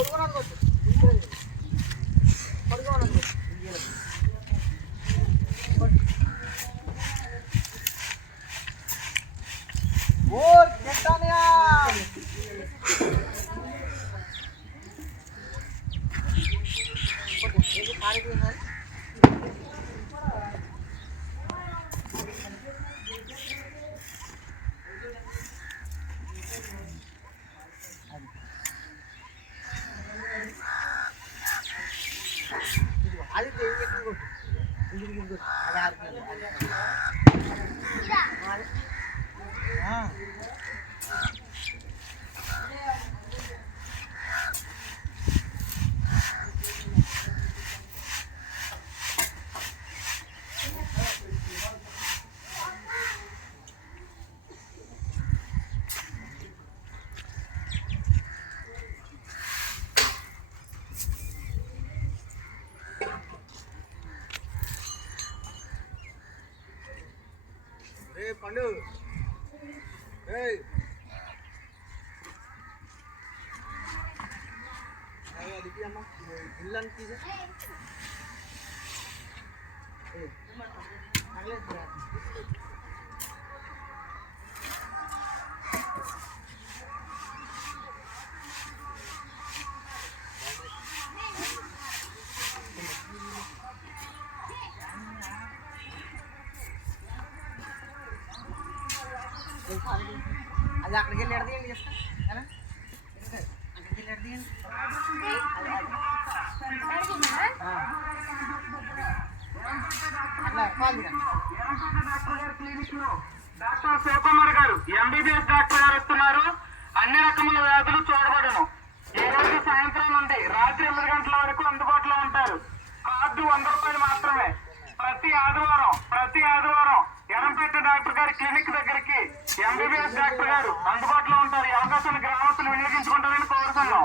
పొడుగునది కొట్టు పొడుగునది కొట్టు ఓర్ కెట్టానియా కొట్టు ఇది కాడికి ఉన్నది అది దేవి ఎక్కువ కొట్టు ఇది ఇది కొట్టు అది పండు. ఏయ్. అది అక్కడికి వెళ్ళి ఎడదీయండి అక్కడికి వెళ్ళి ఎడదీయండి. డాక్టర్ శివకుమార్ గారు ఎంబీబీఎస్ డాక్టర్ గారు వస్తున్నారు అన్ని రకముల వ్యాధులు చూడబడను ఈ రోజు సాయంత్రం నుండి రాత్రి ఎనిమిది గంటల వరకు అందుబాటులో ఉంటారు. కార్డు వంద రూపాయలు మాత్రమే. ప్రతి ఆదివారం ప్రతి ఆదివారం ఎరంపేట డాక్టర్ గారి క్లినిక్ దగ్గరికి ఎంబీబీఎస్ డాక్టర్ గారు అందుబాటులో ఉంటారు. ఈ అవకాశాన్ని గ్రామస్తులు వినియోగించుకుంటారని కోరుతున్నాం.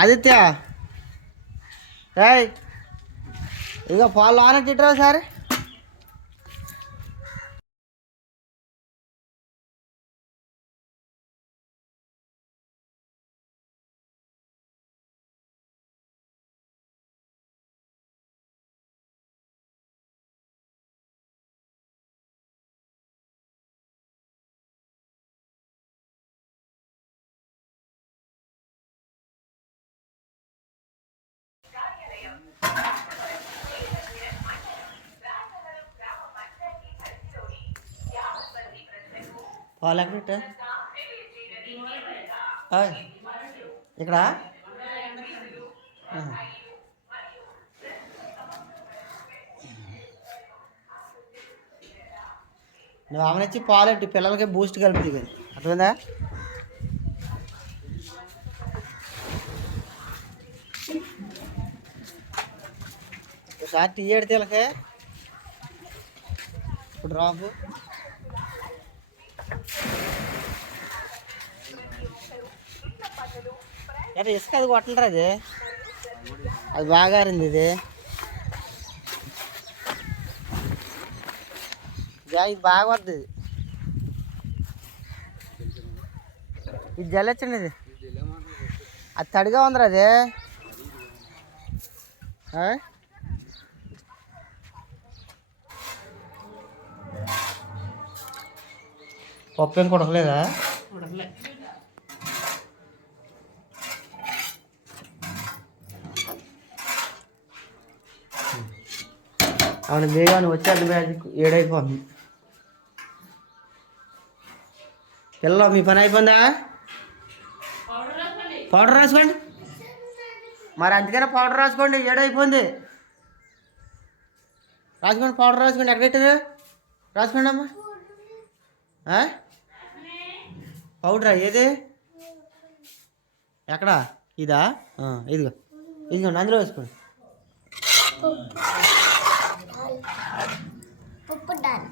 ఆదిత్య. ఏయ్ ఇక పాలు ఆన తిట్టరా సార్. వాళ్ళకి పెట్ట ఇక్కడ? నువ్వు ఆమెనిచ్చి పాలెట్టి పిల్లలకి బూస్ట్ కలిపి దిగదు అర్థమైందా? ఒకసారి టీ ఎడితే ఇప్పుడు రాకు ఎట్లా ఇసుక అది కొట్టలరా అది? అది బాగా అరింది ఇది. ఇది బాగా వద్దు ఇది. ఇది జల్లెచ్చండి ఇది. అది తడిగా ఉందిరా అది. పప్పు ఏం కొడకలేదా? అవును వేగాన్ని వచ్చాడు మ్యాజిక్ ఏడైపోతుంది పిల్ల మీ పని అయిపోయిందా? పౌడర్ రాసుకోండి. మరి అందుకనే పౌడర్ రాసుకోండి ఏడైపోయింది. రాసుకోండి పౌడర్ రాసుకోండి ఎక్కడ పెట్టదు రాసుకోండి అమ్మా. ఆ? పౌడరా ఏది? ఎక్కడా? ఇదా? ఇదిగో. ఇదిగోండి అందులో వేసుకోండి. పప్పు దాల్.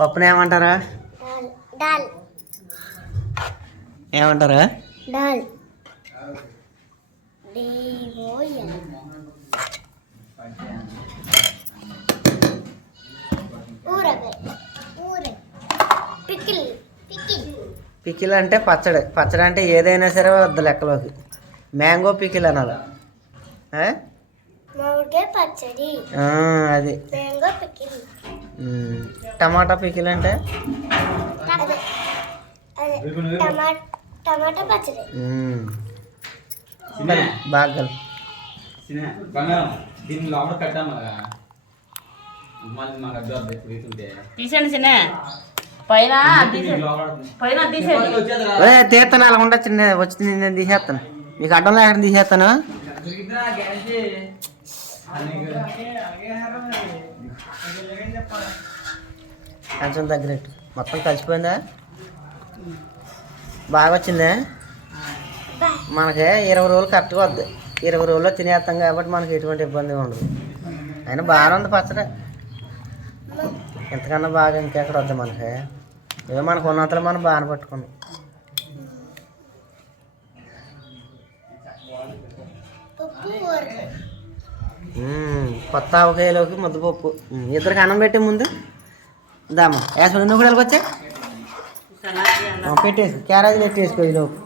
పప్పుని ఏమంటారా? దాల్. దాల్. ఏమంటారా? ఊరగాయ పికిల్. అంటే పచ్చడి. పచ్చడి అంటే ఏదైనా సరే వద్ద లెక్కలోకి. మ్యాంగో పికిల్ అనాలి? మామిడికాయ పచ్చడి. ఆ, అది. Mango pickle. ఉమ్, టమాటా పికిల్ అంటే? టమాటా టమాటా పచ్చడి. బాగా దీన్ని లోపల తీసేయండి చిన్న. పైన పైన అలా ఉండ చిన్న వచ్చి నేను తీసేస్తాను. మీకు అడ్డం లేకుండా తీసేస్తాను. కొంచెం తగ్గినట్టు. మొత్తం కలిసిపోయిందా? బాగా వచ్చిందా? మనకి ఇరవై రోజులు కరెక్ట్గా వద్దు. ఇరవై రోజుల్లో తినేస్తాం కాబట్టి మనకి ఎటువంటి ఇబ్బంది ఉండదు. అయినా బాగానే ఉంది పచ్చడి. ఇంతకన్నా బాగా ఇంకెక్కడ వద్దు మనకి? ఏదో మనకు ఉన్నంతలో మనం బాగానే పట్టుకున్నాం. కొత్త ఆవకాయలోకి ముద్దపప్పు. ఇద్దరికి అన్నం పెట్టే ముందు దామా. వేసుకుని నువ్వు కూడా వచ్చా పెట్టేసి క్యారేజీలు పెట్టేసుకో ఈ లోపు.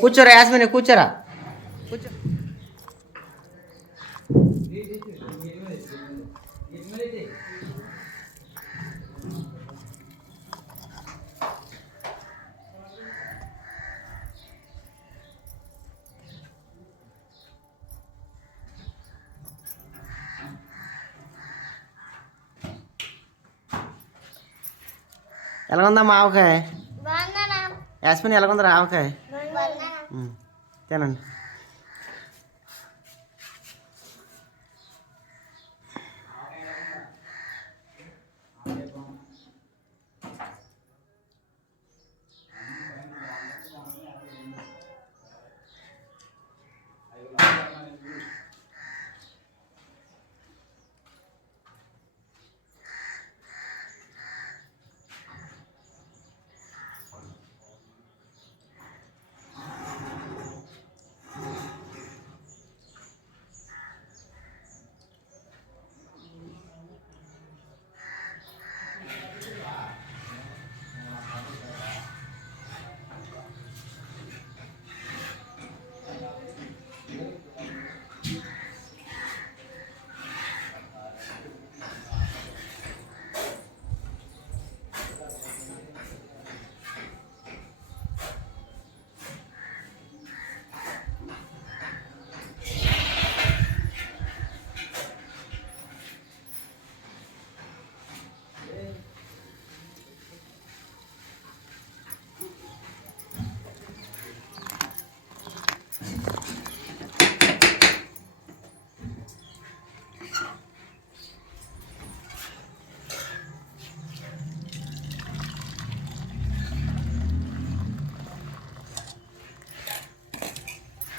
కూర్చోరా యాస్మిని కూర్చోరా. కూర్చో. ఎలాగుందా ఆవకాయ బాగుందా యాస్మిని ఎలాగుందా ఆవకాయ మ్మ్. తినండి.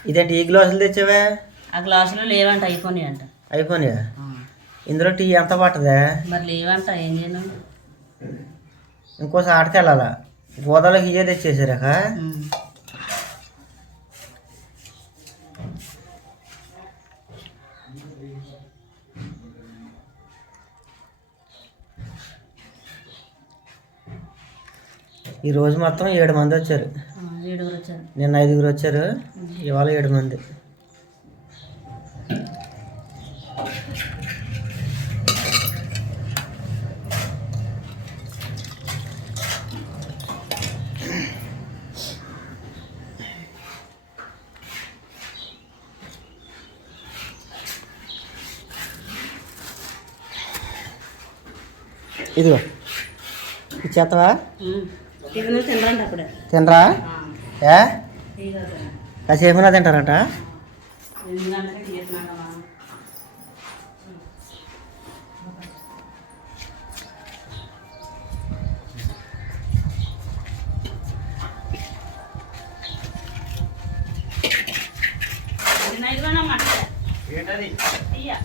ఇదేంటి ఈ గ్లాసులు తెచ్చావే? ఆ గ్లాసులో లేవంట అయిపోయి అంట. అయిపోయినాయా ఇందులో టీ ఎంత పట్టదే మరి లేవంట ఏం చేయను? ఇంకోసారి ఆటకెళ్ళాలా గోదాలోకి ఇవే తెచ్చేసారాక ఉమ్. ఈ రోజు మొత్తం ఏడు మంది వచ్చారు. నిన్న ఐదుగురు వచ్చారు. ఇవాళ ఏడు మంది. ఇదిగో. ఇచ్చేస్తావా తినరా? ఏ. కాసేపునా తింటారంట? ఎనిమిది గంటలకే టీ చేస్తున్నానమ్మా. ఇది నైట్లోనమ్మా అట్లే. టీయా?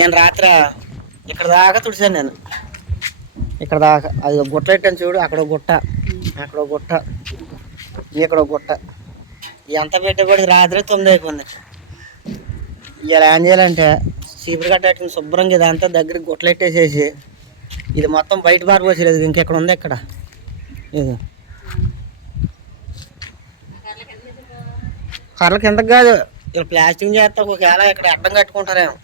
నేను రాత్ర ఇక్కడ దాకా తుడిచాను నేను. ఇక్కడ దాకా అది గుట్ట పెట్టాను చూడు అక్కడ గుట్ట అక్కడ గుట్ట ఇక్కడ గుట్ట. ఎంత పెట్టబడి రాత్రి తొమ్మిది అయిపోయింది. ఇలా ఏం చేయాలంటే చీపురు కట్టేట్టుకుని శుభ్రంగా ఇదంతా దగ్గరికి గుట్టలెట్టేసేసి ఇది మొత్తం బయట పారిపోసేది ఇంకెక్కడ ఉంది ఇక్కడ? ఇది. కర్రల కిందకి కాదు ఇలా ప్లాస్టింగ్ చేస్తా ఒకవేళ ఇక్కడ అడ్డం కట్టుకుంటారేమో.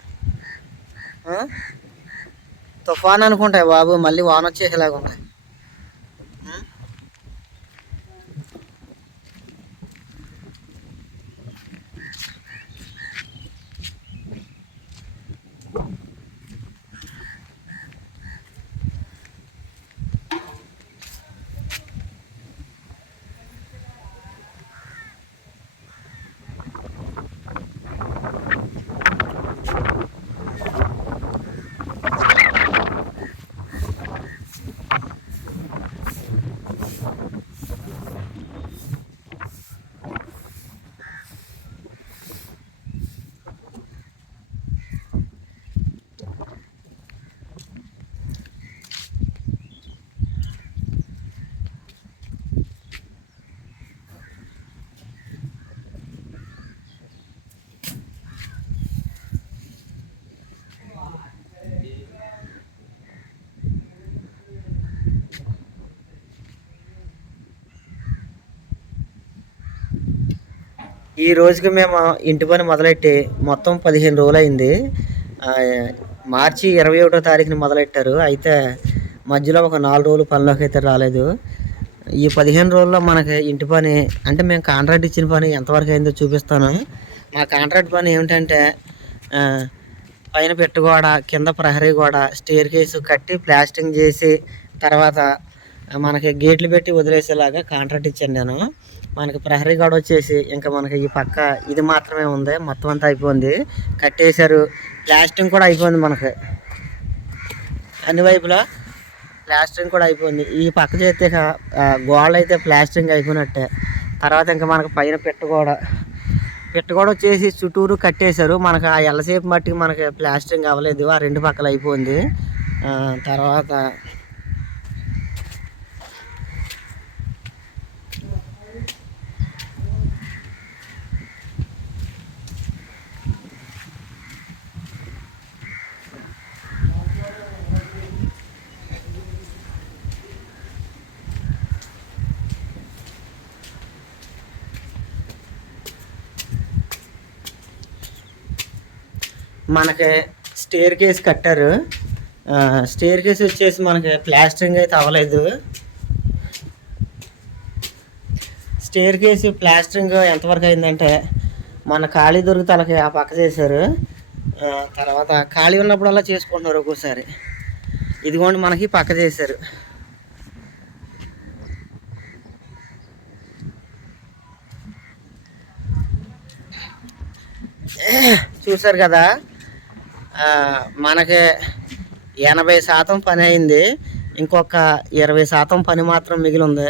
తుఫాన్ అనుకుంటాయి బాబు మళ్ళీ వాన వచ్చేసేలాగా ఉన్నాయి ఈ రోజుకి మేము ఇంటి పని మొదలెట్టి మొత్తం పదిహేను రోజులు అయింది మార్చి ఇరవై ఒకటో తారీఖున మొదలెట్టారు. అయితే మధ్యలో ఒక నాలుగు రోజులు పనిలోకి అయితే రాలేదు. ఈ పదిహేను రోజుల్లో మనకి ఇంటి పని అంటే మేము కాంట్రాక్ట్ ఇచ్చిన పని ఎంతవరకు అయిందో చూపిస్తాను. మా కాంట్రాక్ట్ పని ఏమిటంటే పైన పెట్టుగోడ కింద ప్రహరీ గోడ స్టేర్ కేసు కట్టి ప్లాస్టింగ్ చేసి తర్వాత మనకి గేట్లు పెట్టి వదిలేసేలాగా కాంట్రాక్ట్ ఇచ్చాను నేను. మనకి ప్రహరీ గోడ వచ్చేసి ఇంకా మనకి ఈ పక్క ఇది మాత్రమే ఉంది. మొత్తం అంతా అయిపోయింది. కట్టేశారు. ప్లాస్టింగ్ కూడా అయిపోయింది మనకి. అన్ని వైపులా ప్లాస్టింగ్ కూడా అయిపోయింది. ఈ పక్క చేస్తే ఇక, గోడలు అయితే ప్లాస్టింగ్ అయిపోయినట్టే. తర్వాత ఇంకా మనకు పైన పెట్టుకోడ కూడా వచ్చేసి చుట్టూరు కట్టేశారు. మనకు ఆ ఎల్లసేపు మట్టికి మనకి ప్లాస్టింగ్ అవ్వలేదు. ఆ రెండు పక్కల అయిపోయింది. తర్వాత మనకి స్టేర్ కేస్ కట్టారు. స్టేర్ కేస్ వచ్చేసి మనకి ప్లాస్టరింగ్ అయితే అవ్వలేదు. స్టేర్ కేసు ప్లాస్టరింగ్ ఎంతవరకు అయిందంటే మన ఖాళీ దొరుకుతాలకి ఆ పక్క చేశారు. తర్వాత ఖాళీ ఉన్నప్పుడల్లా చేసుకుంటున్నారు ఒక్కోసారి. ఇదిగోండి మనకి పక్క చేశారు. చూసారు కదా? మనకి ఎనభై శాతం పని అయింది. ఇంకొక ఇరవై శాతం పని మాత్రం మిగిలి ఉంది.